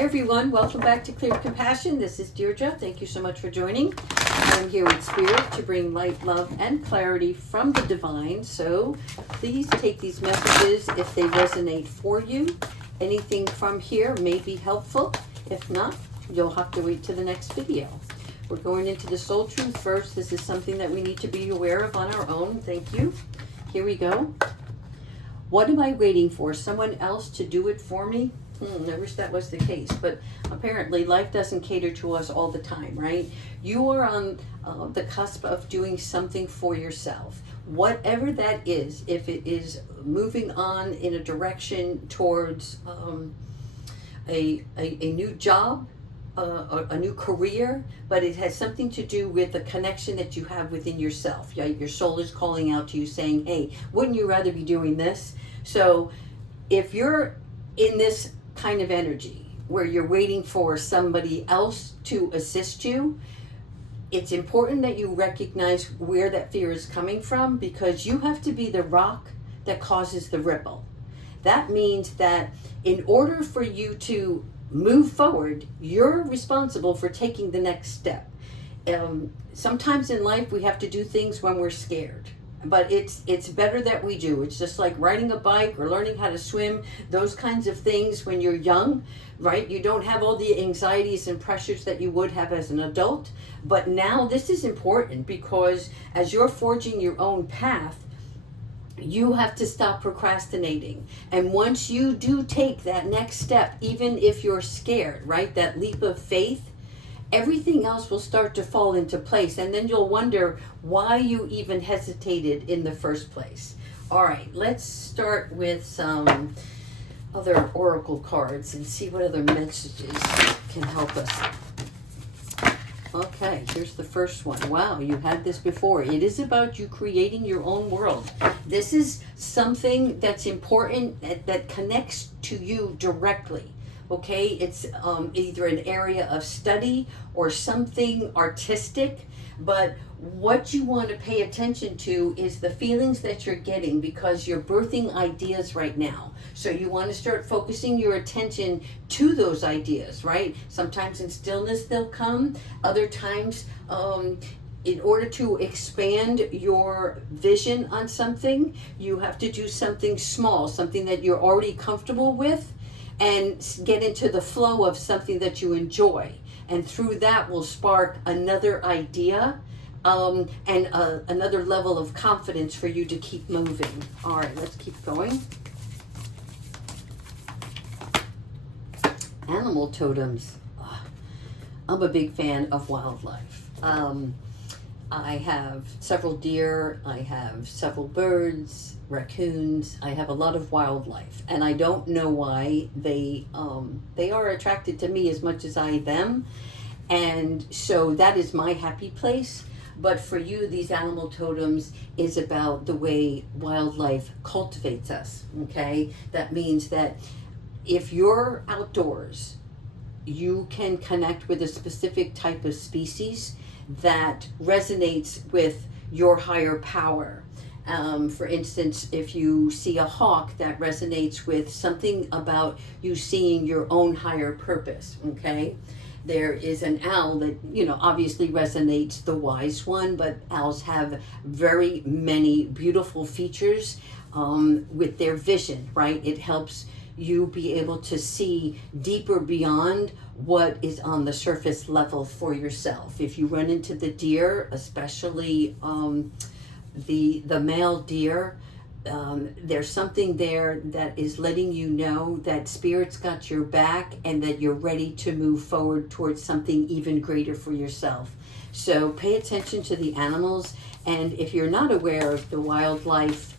Hi everyone, welcome back to Clear Compassion. This is Deirdre. Thank you so much for joining. I'm here with Spirit to bring light, love, and clarity from the divine. So please take these messages if they resonate for you. Anything from here may be helpful. If not, you'll have to wait to the next video. We're going into the soul truth first. This is something that we need to be aware of on our own. Thank you. Here we go. What am I waiting for? Someone else to do it for me? I wish that was the case, but apparently life doesn't cater to us all the time, right? You are on the cusp of doing something for yourself. Whatever that is, if it is moving on in a direction towards a new job, a new career, but it has something to do with the connection that you have within yourself. Your soul is calling out to you saying, hey, wouldn't you rather be doing this? So if you're in this kind of energy where you're waiting for somebody else to assist you, it's important that you recognize where that fear is coming from, because you have to be the rock that causes the ripple. That means that in order for you to move forward, you're responsible for taking the next step. Sometimes in life we have to do things when we're scared, but it's better that we do. It's just like riding a bike or learning how to swim, those kinds of things when you're young, right? You don't have all the anxieties and pressures that you would have as an adult. But now this is important, because as you're forging your own path, you have to stop procrastinating. And once you do take that next step, even if you're scared, right, that leap of faith, everything else will start to fall into place. And then you'll wonder why you even hesitated in the first place. All right, let's start with some other oracle cards and see what other messages can help us. Okay, here's the first one. Wow, you had this before. It is about you creating your own world. This is something that's important, that connects to you directly. Okay, it's either an area of study or something artistic, but what you want to pay attention to is the feelings that you're getting, because you're birthing ideas right now. So you want to start focusing your attention to those ideas, right? Sometimes in stillness they'll come, other times in order to expand your vision on something, you have to do something small, something that you're already comfortable with, and get into the flow of something that you enjoy. And through that will spark another idea and another level of confidence for you to keep moving. All right, let's keep going. Animal totems. I'm a big fan of wildlife. I have several deer, I have several birds, raccoons. I have a lot of wildlife, and I don't know why they are attracted to me as much as I them, and so that is my happy place. But for you, these animal totems is about the way wildlife cultivates us. Okay, that means that if you're outdoors, you can connect with a specific type of species that resonates with your higher power. For instance, if you see a hawk, that resonates with something about you seeing your own higher purpose, okay? There is an owl that, obviously resonates the wise one, but owls have very many beautiful features with their vision, right? It helps you be able to see deeper beyond what is on the surface level for yourself. If you run into the deer, especially the male deer, there's something there that is letting you know that Spirit's got your back and that you're ready to move forward towards something even greater for yourself. So pay attention to the animals, and if you're not aware of the wildlife,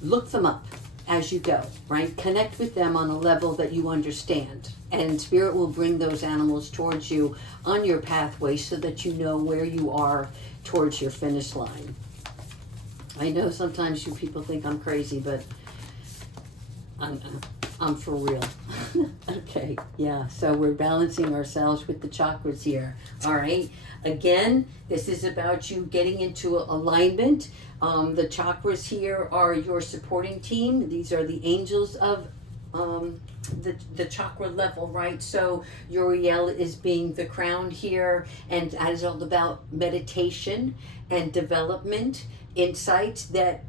look them up as you go, right? Connect with them on a level that you understand, and Spirit will bring those animals towards you on your pathway so that you know where you are towards your finish line. I know sometimes you people think I'm crazy, but I'm for real. Okay, yeah, so we're balancing ourselves with the chakras here. All right, again, this is about you getting into alignment. The chakras here are your supporting team. These are the angels of the chakra level, right? So Uriel is being the crown here, and that is all about meditation and development, insights that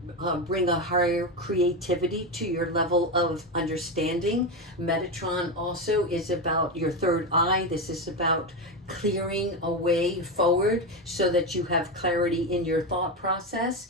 bring a higher creativity to your level of understanding. Metatron also is about your third eye. This is about clearing a way forward so that you have clarity in your thought process.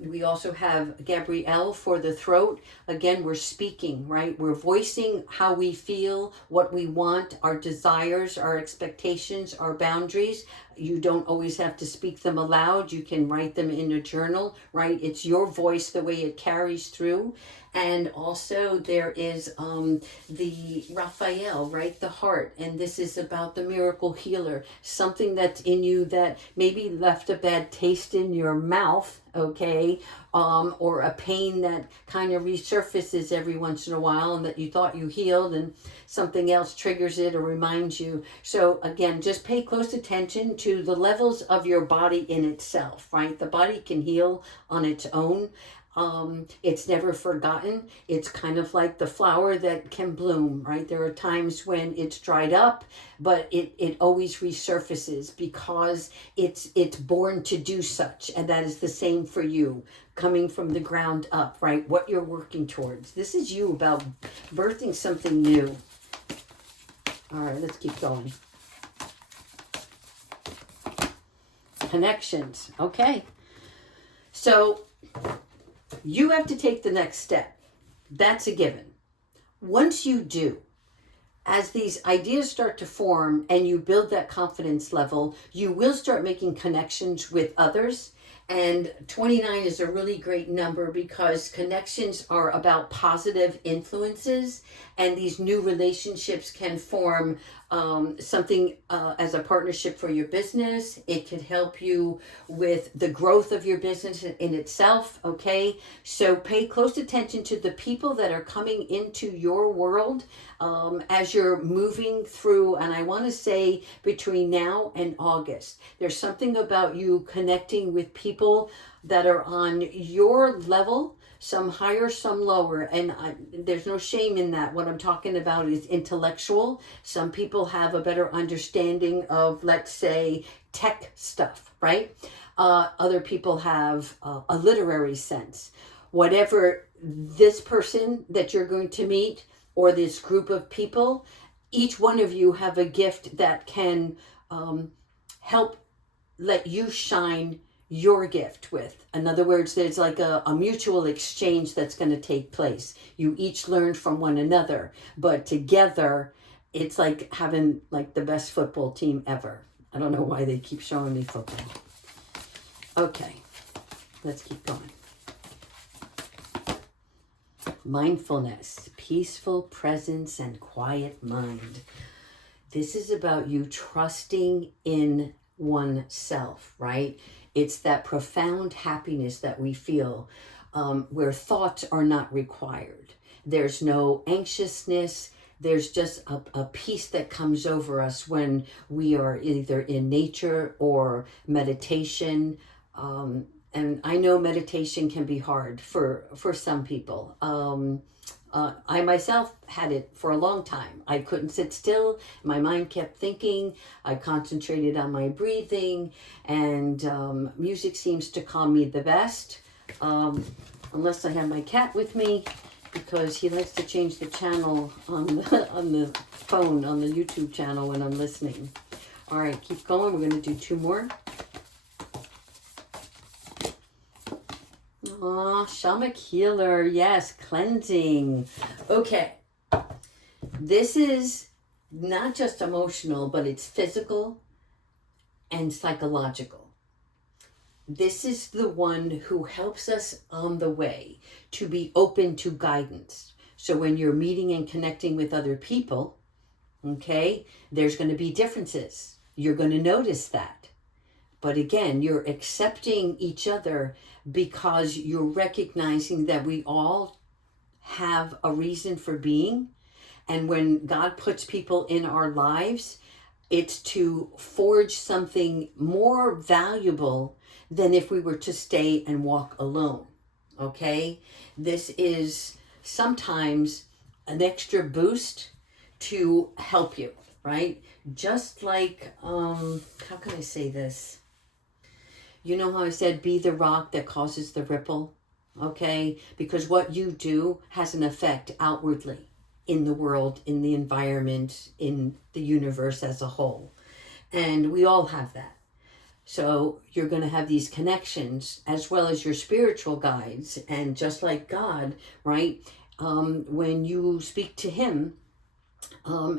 We also have Gabrielle for the throat. Again, we're speaking, right? We're voicing how we feel, what we want, our desires, our expectations, our boundaries. You don't always have to speak them aloud. You can write them in a journal, right? It's your voice, the way it carries through. And also there is the Raphael, right? The heart. And this is about the miracle healer, something that's in you that maybe left a bad taste in your mouth, okay? Or a pain that kind of resurfaces every once in a while and that you thought you healed and something else triggers it or reminds you. So again, just pay close attention to the levels of your body in itself, right? The body can heal on its own. It's never forgotten. It's kind of like the flower that can bloom, right? There are times when it's dried up, but it always resurfaces because it's born to do such. And that is the same for you, coming from the ground up, right? What you're working towards. This is you about birthing something new. All right, let's keep going. Connections. Okay. So you have to take the next step. That's a given. Once you do, as these ideas start to form and you build that confidence level, you will start making connections with others. And 29 is a really great number because connections are about positive influences, and these new relationships can form something as a partnership for your business. It could help you with the growth of your business in itself, okay? So pay close attention to the people that are coming into your world as you're moving through, and I want to say between now and August. There's something about you connecting with people that are on your level, some higher, some lower, and there's no shame in that. What I'm talking about is intellectual. Some people have a better understanding of, let's say, tech stuff, right? Other people have a literary sense. Whatever this person that you're going to meet or this group of people, each one of you have a gift that can help let you shine your gift with. In other words, there's like a mutual exchange that's going to take place. You each learn from one another, but together it's like having like the best football team ever. I don't know why they keep showing me football. Okay, let's keep going. Mindfulness, peaceful presence and quiet mind. This is about you trusting in oneself, right? It's that profound happiness that we feel where thoughts are not required. There's no anxiousness. There's just a peace that comes over us when we are either in nature or meditation. And I know meditation can be hard for some people. I myself had it for a long time. I couldn't sit still. My mind kept thinking. I concentrated on my breathing, and music seems to calm me the best. Unless I have my cat with me, because he likes to change the channel on the phone, on the YouTube channel when I'm listening. All right, keep going. We're going to do two more. Oh, shamanic healer. Yes, cleansing. Okay. This is not just emotional, but it's physical and psychological. This is the one who helps us on the way to be open to guidance. So when you're meeting and connecting with other people, okay, there's going to be differences. You're going to notice that. But again, you're accepting each other because you're recognizing that we all have a reason for being. And when God puts people in our lives, it's to forge something more valuable than if we were to stay and walk alone. Okay? This is sometimes an extra boost to help you, right? Just like, how can I say this? You know how I said, be the rock that causes the ripple, okay? Because what you do has an effect outwardly in the world, in the environment, in the universe as a whole. And we all have that. So you're going to have these connections as well as your spiritual guides. And just like God, right? When you speak to him,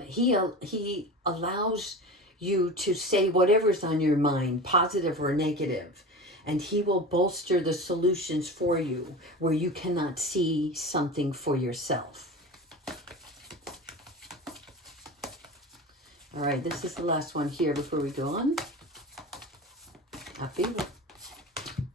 he allows you to say whatever's on your mind, positive or negative, and he will bolster the solutions for you where you cannot see something for yourself. All right, this is the last one here before we go on. Happy.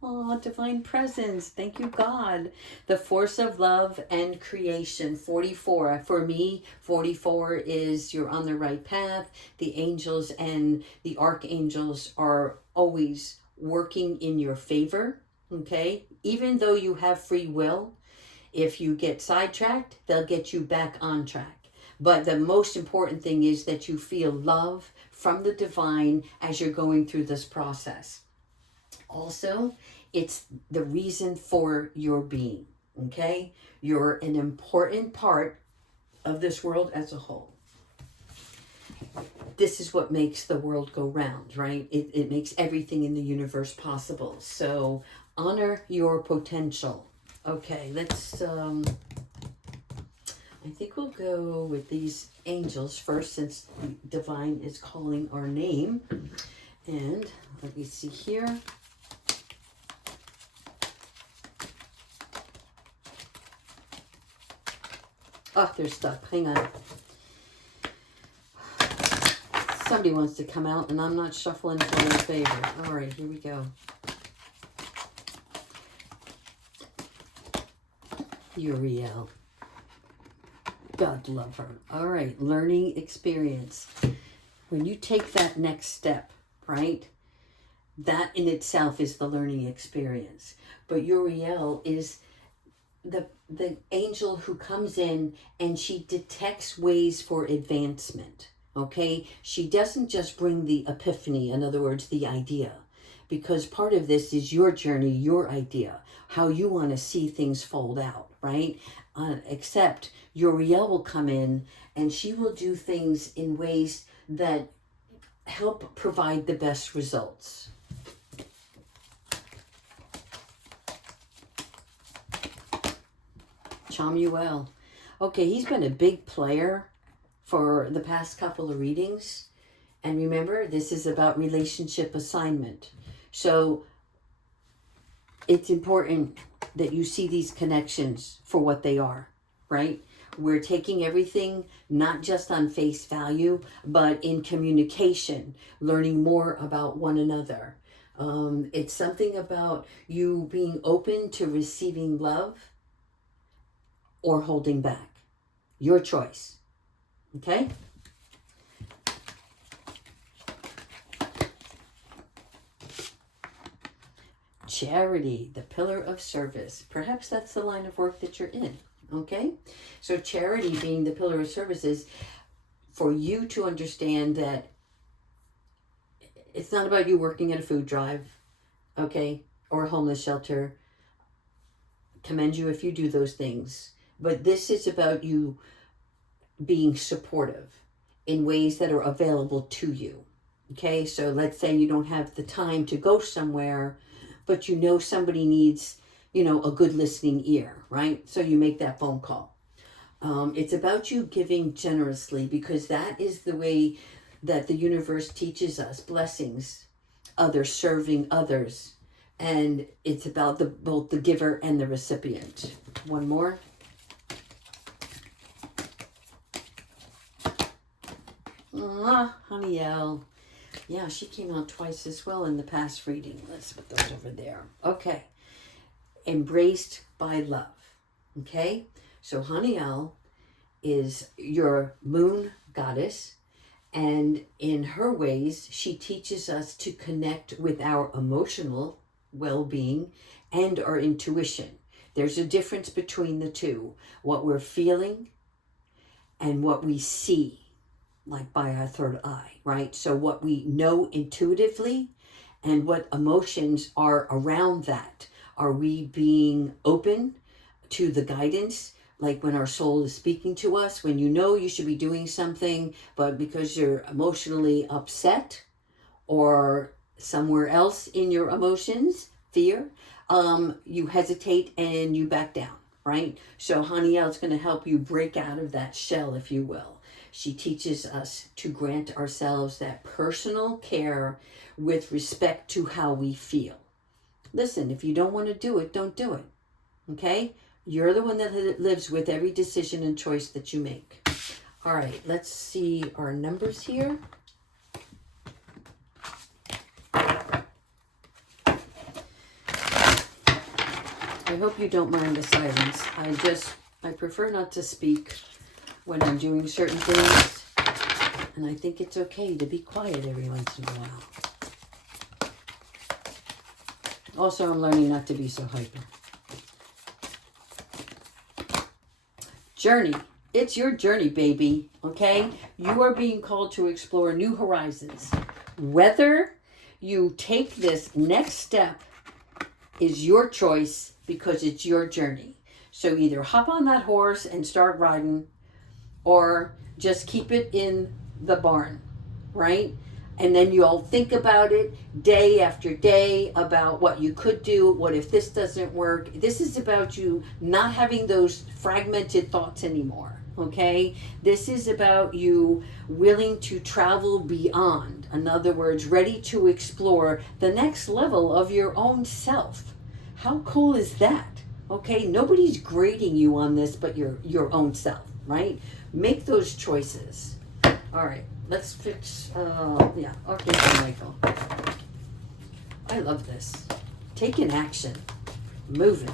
Oh, divine presence. Thank you, God. The force of love and creation. 44. For me, 44 is you're on the right path. The angels and the archangels are always working in your favor. Okay? Even though you have free will, if you get sidetracked, they'll get you back on track. But the most important thing is that you feel love from the divine as you're going through this process. Also, it's the reason for your being, okay? You're an important part of this world as a whole. This is what makes the world go round, right? It makes everything in the universe possible. So honor your potential. Okay, let's, I think we'll go with these angels first since divine is calling our name. And let me see here. Oh, they're stuck. Hang on. Somebody wants to come out, and I'm not shuffling for their favor. All right, here we go. Uriel. God love her. All right, learning experience. When you take that next step, right, that in itself is the learning experience. But Uriel is the angel who comes in and she detects ways for advancement, okay? She doesn't just bring the epiphany, in other words, the idea, because part of this is your journey, your idea, how you want to see things fold out, right? Except Uriel will come in and she will do things in ways that help provide the best results. Chamuel. Okay, he's been a big player for the past couple of readings. And remember, this is about relationship assignment. So it's important that you see these connections for what they are, right? We're taking everything not just on face value, but in communication, learning more about one another. It's something about you being open to receiving love or holding back. Your choice. Okay? Charity, the pillar of service. Perhaps that's the line of work that you're in. Okay? So charity being the pillar of service is for you to understand that it's not about you working at a food drive, okay, or a homeless shelter. Commend you if you do those things. But this is about you being supportive in ways that are available to you. Okay, so let's say you don't have the time to go somewhere, but you know somebody needs, a good listening ear, right? So you make that phone call. It's about you giving generously because that is the way that the universe teaches us blessings, others, serving others. And it's about both the giver and the recipient. One more. Haniel. Yeah, she came out twice as well in the past reading. Let's put those over there. Okay. Embraced by love. Okay? So Haniel is your moon goddess. And in her ways, she teaches us to connect with our emotional well-being and our intuition. There's a difference between the two. What we're feeling and what we see, like by our third eye, right? So what we know intuitively and what emotions are around that. Are we being open to the guidance? Like when our soul is speaking to us, when you know you should be doing something, but because you're emotionally upset or somewhere else in your emotions, fear, you hesitate and you back down, right? So Haniel's going to help you break out of that shell, if you will. She teaches us to grant ourselves that personal care with respect to how we feel. Listen, if you don't want to do it, don't do it. Okay? You're the one that lives with every decision and choice that you make. All right, let's see our numbers here. I hope you don't mind the silence. I prefer not to speak when I'm doing certain things, and I think it's okay to be quiet every once in a while. Also, I'm learning not to be so hyper. Journey. It's your journey, baby, okay? You are being called to explore new horizons. Whether you take this next step is your choice because it's your journey. So either hop on that horse and start riding, or just keep it in the barn, right? And then you'll think about it day after day about what you could do, what if this doesn't work. This is about you not having those fragmented thoughts anymore, okay? This is about you willing to travel beyond. In other words, ready to explore the next level of your own self. How cool is that? Okay, nobody's grading you on this but your own self, right? Make those choices. All right, let's fix, Archangel Michael. I love this. Taking action, moving.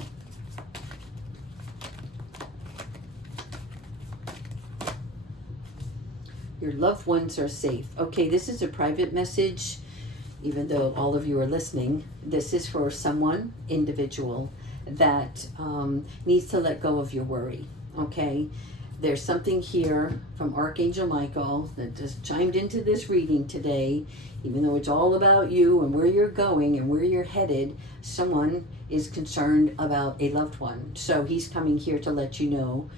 Your loved ones are safe. Okay, this is a private message, even though all of you are listening. This is for someone, individual, that needs to let go of your worry, okay? There's something here from Archangel Michael that just chimed into this reading today. Even though it's all about you and where you're going and where you're headed, someone is concerned about a loved one. So he's coming here to let you know,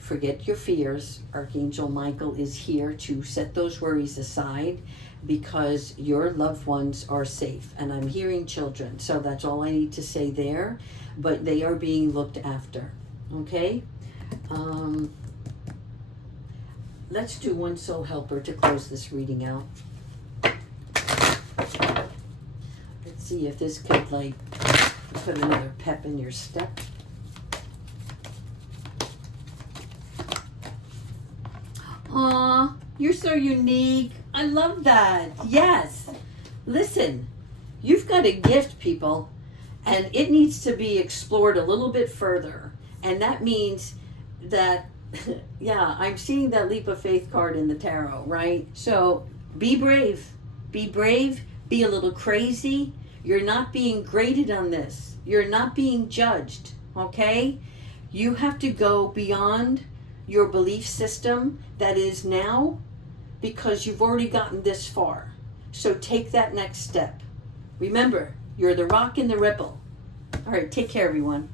forget your fears. Archangel Michael is here to set those worries aside because your loved ones are safe. And I'm hearing children, so that's all I need to say there. But they are being looked after, okay? Let's do one soul helper to close this reading out. Let's see if this could like put another pep in your step. Aw, you're so unique. I love that. Yes. Listen, you've got a gift, people, and it needs to be explored a little bit further. And that means that yeah, I'm seeing that leap of faith card in the tarot, right? So be brave, be a little crazy. You're not being graded on this. You're not being judged, okay? You have to go beyond your belief system that is now because you've already gotten this far. So take that next step. Remember, you're the rock and the rebel. All right, take care, everyone.